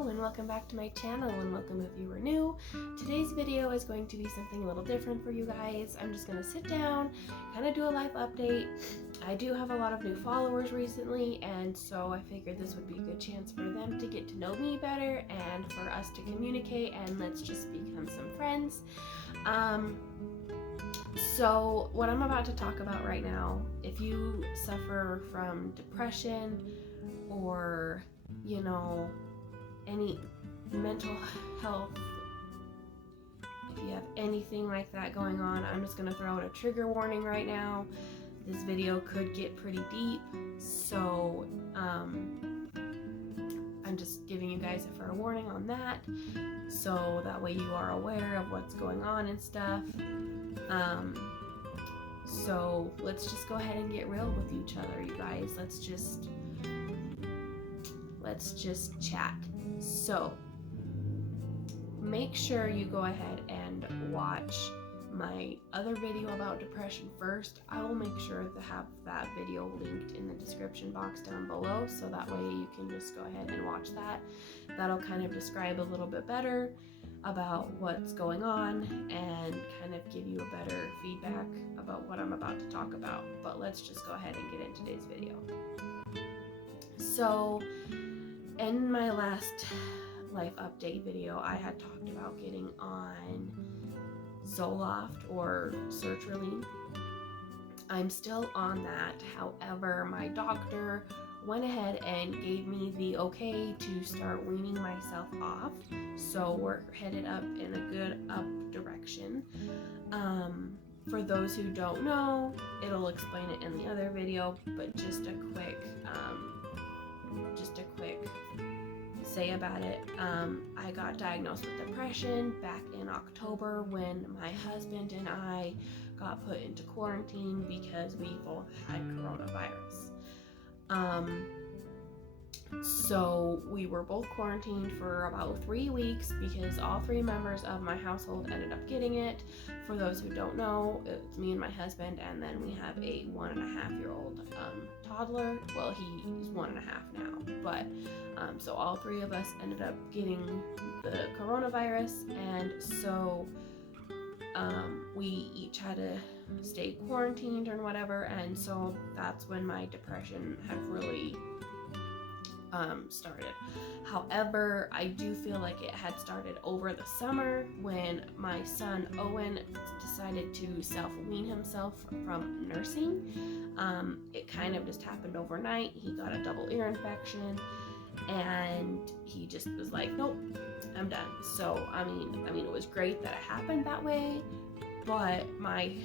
Hello and welcome back to my channel, and welcome if you are new. Today's video is going to be something a little different for you guys. I'm just going to sit down, kind of do a life update. I do have a lot of new followers recently, and so I figured this would be a good chance for them to get to know me better and for us to communicate, and let's just become some friends. So what I'm about to talk about right now, if you suffer from depression or, you know, any mental health, if you have anything like that going on, I'm just gonna throw out a trigger warning right now. This video could get pretty deep, so I'm just giving you guys a fair warning on that, so that way you are aware of what's going on and stuff. So let's just go ahead and get real with each other, you guys. Let's just chat. So make sure you go ahead and watch my other video about depression first. I will make sure to have that video linked in the description box down below, so that way you can just go ahead and watch that. That'll kind of describe a little bit better about what's going on and kind of give you a better feedback about what I'm about to talk about. But let's just go ahead and get into today's video. So in my last life update video, I had talked about getting on Zoloft or sertraline. I'm still on that. However, my doctor went ahead and gave me the okay to start weaning myself off. So we're headed up in a good up direction. For those who don't know, it'll explain it in the other video, but just a quick say about it. I got diagnosed with depression back in October when my husband and I got put into quarantine because we both had coronavirus. So we were both quarantined for about 3 weeks because all 3 members of my household ended up getting it. For those who don't know, it's me and my husband, and then we have a 1.5-year-old toddler. Well, he's 1.5 now, but so all 3 of us ended up getting the coronavirus, and so we each had to stay quarantined or whatever, and so that's when my depression had really started. However, I do feel like it had started over the summer when my son Owen decided to self-wean himself from nursing. It kind of just happened overnight. He got a double ear infection and he just was like, nope, I'm done. So I mean it was great that it happened that way, but my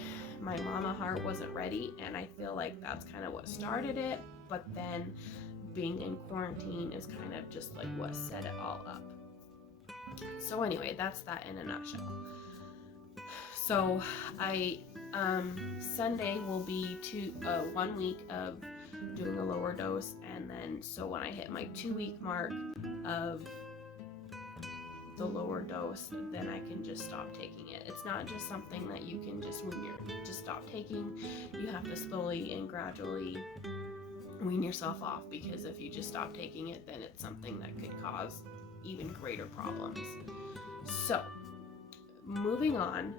mama heart wasn't ready, and I feel like that's kind of what started it. But then being in quarantine is kind of just like what set it all up. So anyway, that's that in a nutshell. So I Sunday will be 1 week of doing a lower dose, and then so when I hit my 2-week mark of the lower dose, then I can just stop taking it. It's not just something that you can just just stop taking. You have to slowly and gradually wean yourself off, because if you just stop taking it, then it's something that could cause even greater problems. So moving on,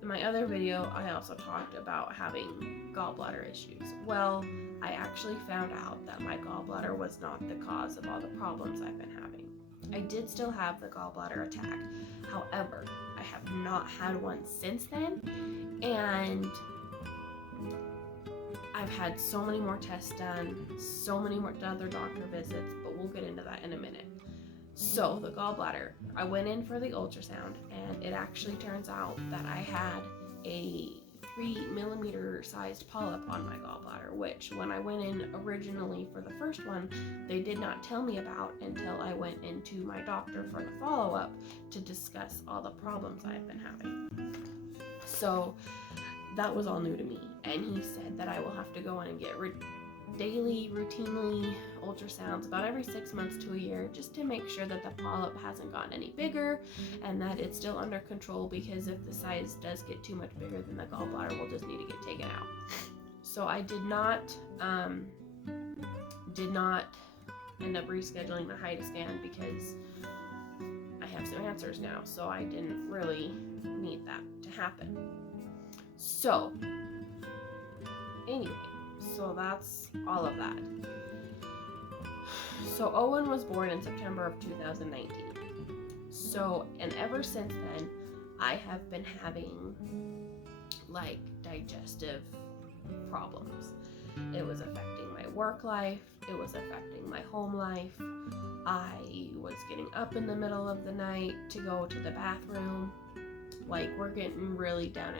in my other video I also talked about having gallbladder issues. Well, I actually found out that my gallbladder was not the cause of all the problems I've been having. I did still have the gallbladder attack. However, I have not had one since then, and I've had so many more tests done, so many more other doctor visits, but we'll get into that in a minute. So the gallbladder, I went in for the ultrasound, and it actually turns out that I had a 3mm sized polyp on my gallbladder, which when I went in originally for the first one, they did not tell me about until I went into my doctor for the follow-up to discuss all the problems I've been having. So that was all new to me, and he said that I will have to go in and get routinely ultrasounds about every 6 months to a year, just to make sure that the polyp hasn't gotten any bigger and that it's still under control, because if the size does get too much bigger, then the gallbladder will just need to get taken out. So I did not end up rescheduling the HIDA scan because I have some answers now, so I didn't really need that to happen. So anyway, so that's all of that. So Owen was born in September of 2019. So, and ever since then, I have been having like digestive problems. It was affecting my work life, it was affecting my home life. I was getting up in the middle of the night to go to the bathroom. Like, we're getting really down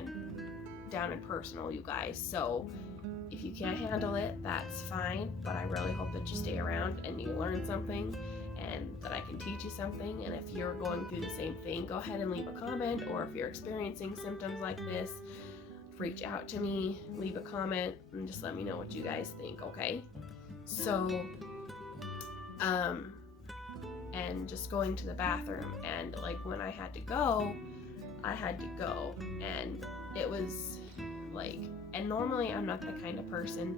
and personal, you guys. So if you can't handle it, that's fine, but I really hope that you stay around and you learn something and that I can teach you something. And if you're going through the same thing, go ahead and leave a comment, or if you're experiencing symptoms like this, reach out to me, leave a comment, and just let me know what you guys think, okay? So, and just going to the bathroom, and like when I had to go, and it was like, and normally I'm not the kind of person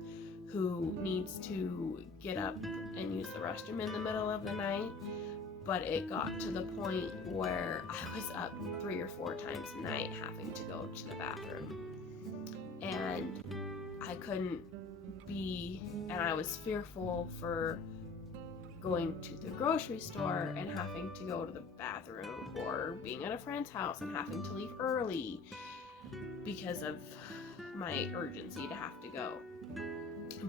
who needs to get up and use the restroom in the middle of the night, but it got to the point where I was up 3 or 4 times a night having to go to the bathroom, and I couldn't be, and I was fearful for going to the grocery store and having to go to the bathroom, or being at a friend's house and having to leave early because of my urgency to have to go.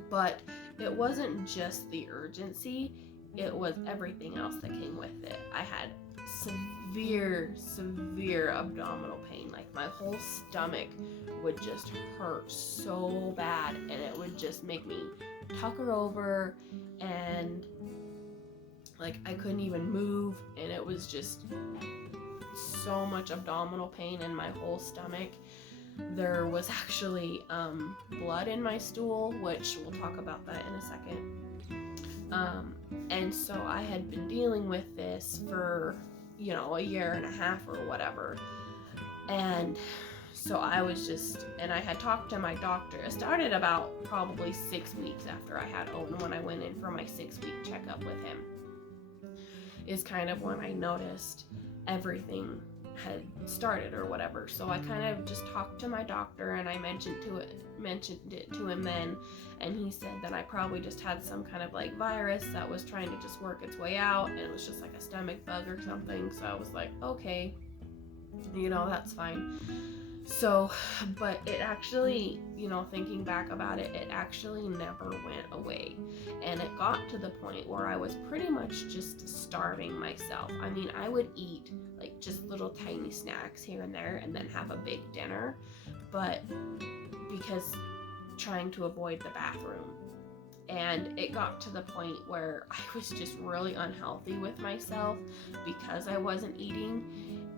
But it wasn't just the urgency, it was everything else that came with it. I had severe abdominal pain. Like, my whole stomach would just hurt so bad, and it would just make me tucker over, and like I couldn't even move, and it was just so much abdominal pain in my whole stomach. There was actually blood in my stool, which we'll talk about that in a second. And so I had been dealing with this for, you know, 1.5 years or whatever. And so I was just, and I had talked to my doctor. It started about probably 6 weeks after I had Owen, when I went in for my 6-week checkup with him, is kind of when I noticed everything had started or whatever. So I kind of just talked to my doctor, and I mentioned it to him then, and he said that I probably just had some kind of like virus that was trying to just work its way out, and it was just like a stomach bug or something. So I was like, okay, you know, that's fine. So, but it actually, you know, thinking back about it, it actually never went away. And it got to the point where I was pretty much just starving myself. I mean, I would eat like just little tiny snacks here and there, and then have a big dinner, but because trying to avoid the bathroom. And it got to the point where I was just really unhealthy with myself because I wasn't eating.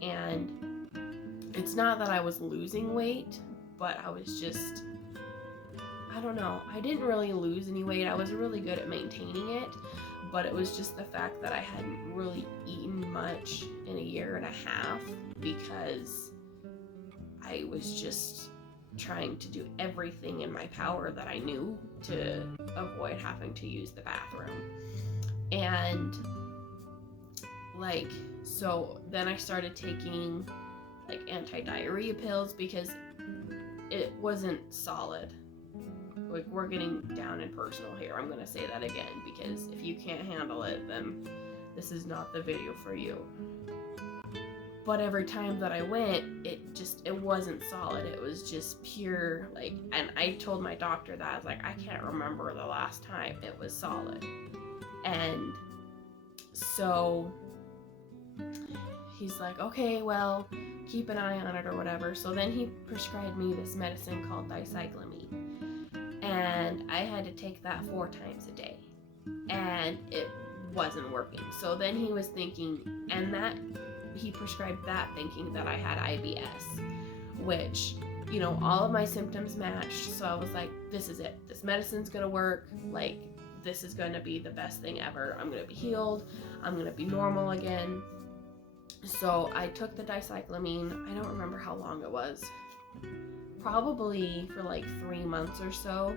And it's not that I was losing weight, but I was just, I don't know, I didn't really lose any weight. I was really good at maintaining it, but it was just the fact that I hadn't really eaten much in 1.5 years because I was just trying to do everything in my power that I knew to avoid having to use the bathroom. And like, so then I started taking like anti-diarrhea pills because it wasn't solid. Like, we're getting down and personal here. I'm gonna say that again, because if you can't handle it, then this is not the video for you. But every time that I went, it wasn't solid. It was just pure, like, and I told my doctor that. I was like, I can't remember the last time it was solid. And so he's like, okay, well, keep an eye on it or whatever. So then he prescribed me this medicine called dicyclomine, and I had to take that 4 times a day, and it wasn't working. So then he was thinking, and that he prescribed that thinking that I had IBS, which, you know, all of my symptoms matched. So I was like, this is it, this medicine's gonna work, like, this is gonna be the best thing ever. I'm gonna be healed, I'm gonna be normal again. So I took the dicyclomine. I don't remember how long it was, probably for like 3 months or so.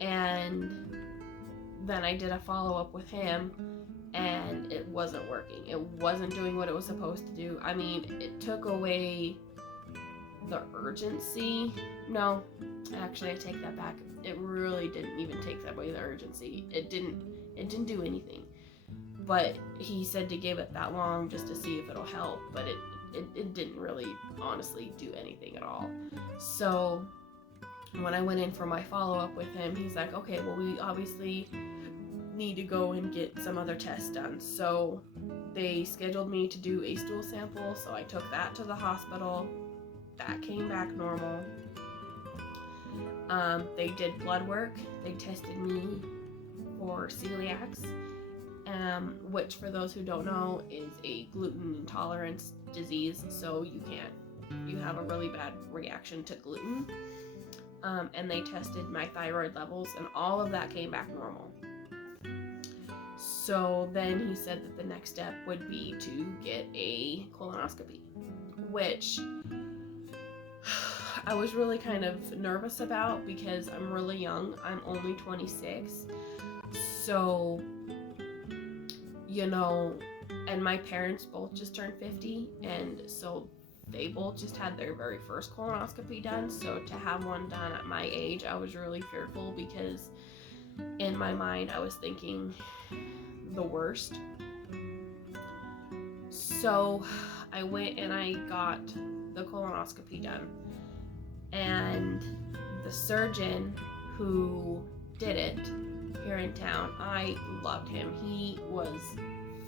And then I did a follow-up with him, and it wasn't working. It wasn't doing what it was supposed to do. I mean, it took away the urgency. No, actually I take that back. It really didn't even take away the urgency. It didn't do anything. But he said to give it that long just to see if it'll help, but it didn't really honestly do anything at all. So when I went in for my follow-up with him, he's like, okay, well, we obviously need to go and get some other tests done. So they scheduled me to do a stool sample, so I took that to the hospital. That came back normal. They did blood work. They tested me for celiacs, which, for those who don't know, is a gluten intolerance disease. So you have a really bad reaction to gluten. And they tested my thyroid levels, and all of that came back normal. So then he said that the next step would be to get a colonoscopy, which I was really kind of nervous about because I'm really young. I'm only 26. So, and my parents both just turned 50, and so they both just had their very first colonoscopy done. So to have one done at my age, I was really fearful because in my mind I was thinking the worst. So I went and I got the colonoscopy done, and the surgeon who did it here in town, I loved him. He was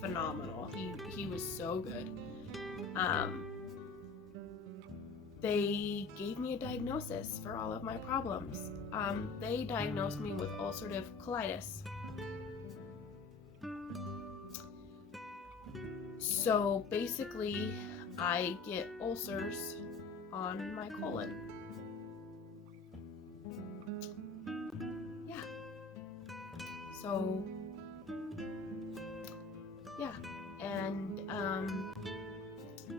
phenomenal. He was so good. They gave me a diagnosis for all of my problems. They diagnosed me with ulcerative colitis. So basically, I get ulcers on my colon. Yeah. So, yeah. And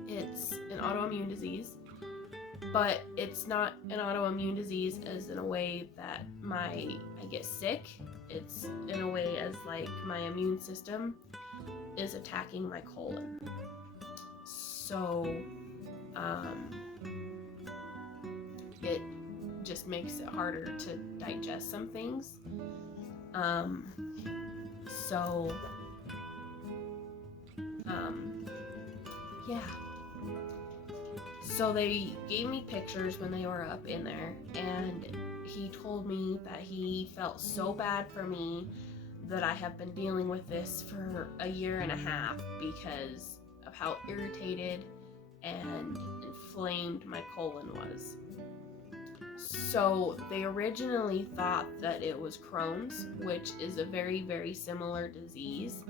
it's an autoimmune disease. But it's not an autoimmune disease as in a way that I get sick. It's in a way as like my immune system is attacking my colon. So it just makes it harder to digest some things. Yeah. So they gave me pictures when they were up in there, and he told me that he felt so bad for me that I have been dealing with this for a year and a half because of how irritated and inflamed my colon was. So they originally thought that it was Crohn's, which is a very, very similar disease.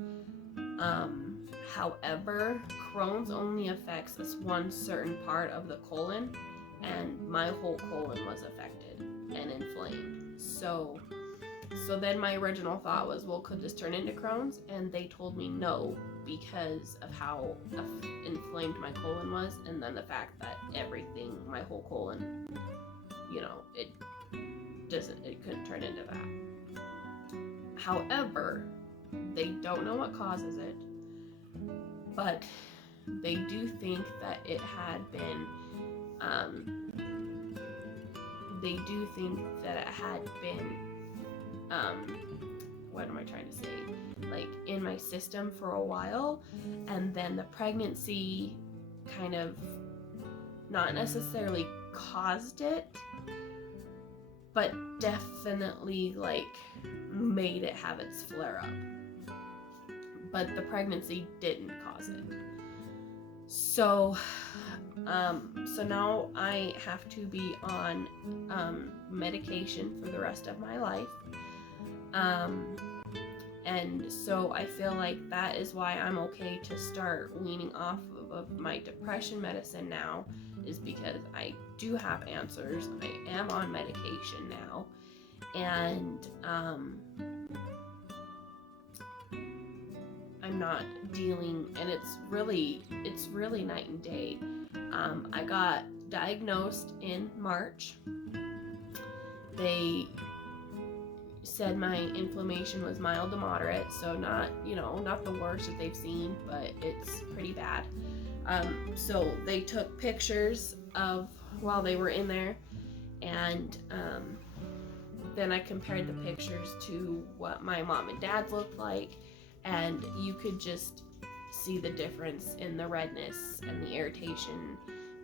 However, Crohn's only affects us one certain part of the colon, and my whole colon was affected and inflamed. So then my original thought was, well, could this turn into Crohn's? And they told me no, because of how inflamed my colon was, and then the fact that everything, my whole colon, it couldn't turn into that. However, they don't know what causes it, but they do think that it had been, what am I trying to say? Like in my system for a while, and then the pregnancy kind of not necessarily caused it, but definitely like made it have its flare up. But the pregnancy didn't cause it. So now I have to be on medication for the rest of my life. And so I feel like that is why I'm okay to start weaning off of my depression medicine now, is because I do have answers. I am on medication now, and I'm not dealing, and it's really night and day. I got diagnosed in March. They said my inflammation was mild to moderate, so not, not the worst that they've seen, but it's pretty bad. So they took pictures of while they were in there, and then I compared the pictures to what my mom and dad looked like, and you could just see the difference in the redness and the irritation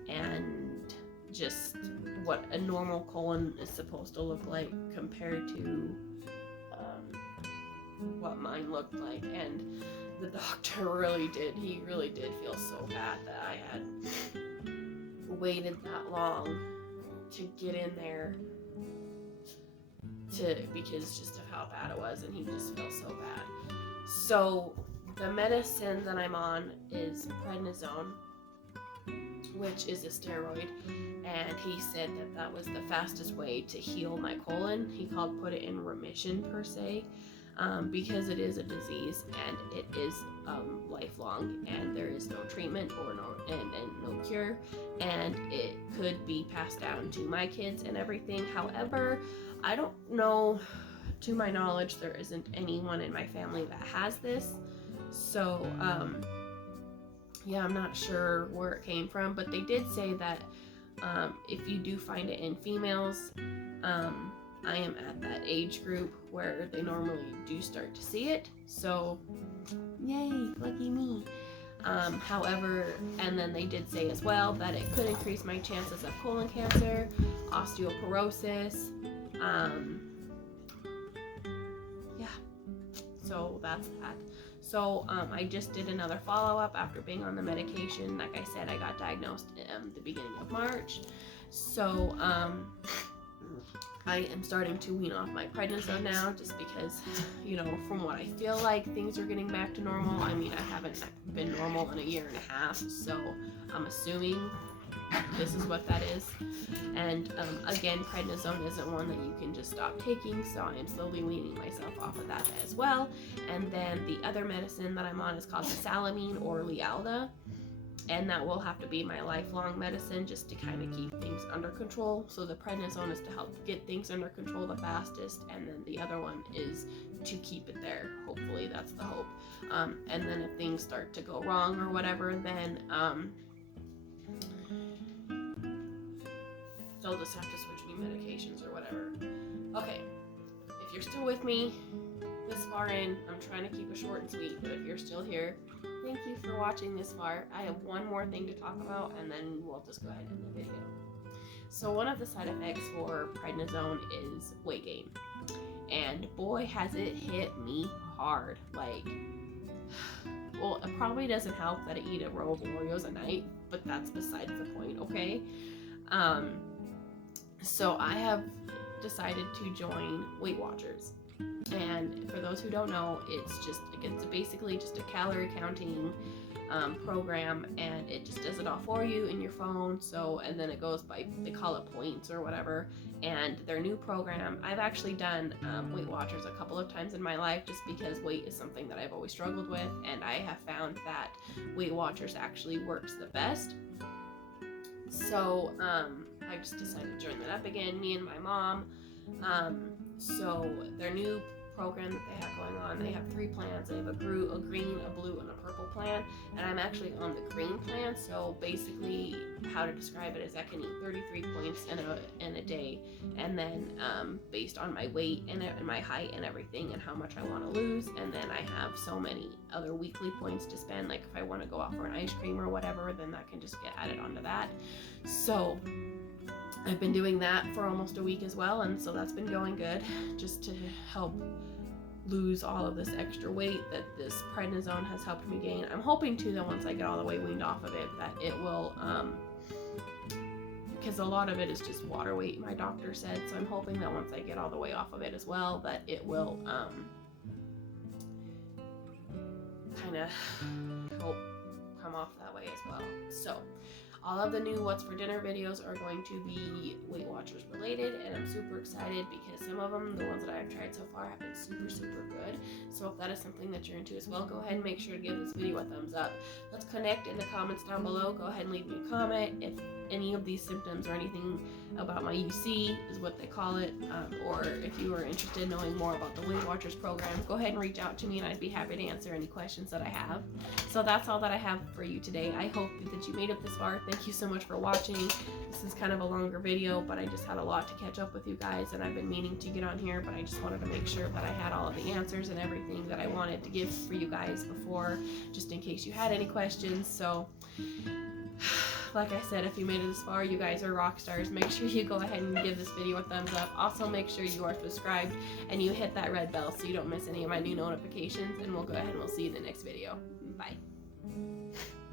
and just what a normal colon is supposed to look like compared to what mine looked like. And the doctor he really did feel so bad that I had waited that long to get in there because just of how bad it was, and he just felt so bad. So the medicine that I'm on is prednisone, which is a steroid, and he said that was the fastest way to heal my colon. He put it in remission per se, because it is a disease and it is lifelong, and there is no treatment or no cure, and it could be passed down to my kids and everything. However, I don't know, to my knowledge, there isn't anyone in my family that has this. So, I'm not sure where it came from, but they did say that if you do find it in females, I am at that age group where they normally do start to see it. So, yay, lucky me. However, and then they did say as well that it could increase my chances of colon cancer, osteoporosis. So that's that. So I just did another follow-up after being on the medication. Like I said, I got diagnosed the beginning of March. So I am starting to wean off my prednisone now, just because, from what I feel like, things are getting back to normal. I mean, I haven't been normal in a year and a half, so I'm assuming this is what that is. And again, prednisone isn't one that you can just stop taking, so I am slowly weaning myself off of that as well. And then the other medicine that I'm on is called Salamine or Lialda, and that will have to be my lifelong medicine just to kind of keep things under control. So the prednisone is to help get things under control the fastest, and then the other one is to keep it there. Hopefully, that's the hope. And then if things start to go wrong or whatever, then they'll just have to switch me medications or whatever. Okay, if you're still with me this far in, I'm trying to keep it short and sweet, but if you're still here, thank you for watching this far. I have one more thing to talk about, and then we'll just go ahead and end the video. So one of the side effects for prednisone is weight gain, and boy has it hit me hard. Well, it probably doesn't help that I eat a row of Oreos a night, but that's besides the point, okay? So I have decided to join Weight Watchers. And for those who don't know, it's basically just a calorie counting program, and it just does it all for you in your phone. So, and then it goes by, they call it points or whatever. And their new program, I've actually done Weight Watchers a couple of times in my life, just because weight is something that I've always struggled with, and I have found that Weight Watchers actually works the best. So I just decided to join that up again, me and my mom. So their new program that they have going on, they have 3 plans. They have a green, a blue, and a purple plan, and I'm actually on the green plan. So basically, how to describe it is I can eat 33 points in a day, and then based on my weight and my height and everything and how much I want to lose, and then I have so many other weekly points to spend. Like if I want to go out for an ice cream or whatever, then that can just get added onto that. So I've been doing that for almost a week as well, and so that's been going good, just to help lose all of this extra weight that this prednisone has helped me gain. I'm hoping too that once I get all the way weaned off of it, that it will, because a lot of it is just water weight, my doctor said, so I'm hoping that once I get all the way off of it as well, that it will kind of help come off that way as well. So all of the new What's for Dinner videos are going to be Weight Watchers related, and I'm super excited because some of them, the ones that I've tried so far, have been super, super good. So if that is something that you're into as well, go ahead and make sure to give this video a thumbs up. Let's connect in the comments down below. Go ahead and leave me a comment. If any of these symptoms or anything about my UC is what they call it, or if you are interested in knowing more about the Weight Watchers program, go ahead and reach out to me and I'd be happy to answer any questions that I have. So that's all that I have for you today. I hope that you made it this far. Thank you so much for watching. This is kind of a longer video, but I just had a lot to catch up with you guys, and I've been meaning to get on here, but I just wanted to make sure that I had all of the answers and everything that I wanted to give for you guys before, just in case you had any questions. So like I said, if you made it this far, you guys are rock stars. Make sure you go ahead and give this video a thumbs up. Also, make sure you are subscribed and you hit that red bell so you don't miss any of my new notifications, and we'll go ahead and we'll see you in the next video. Bye.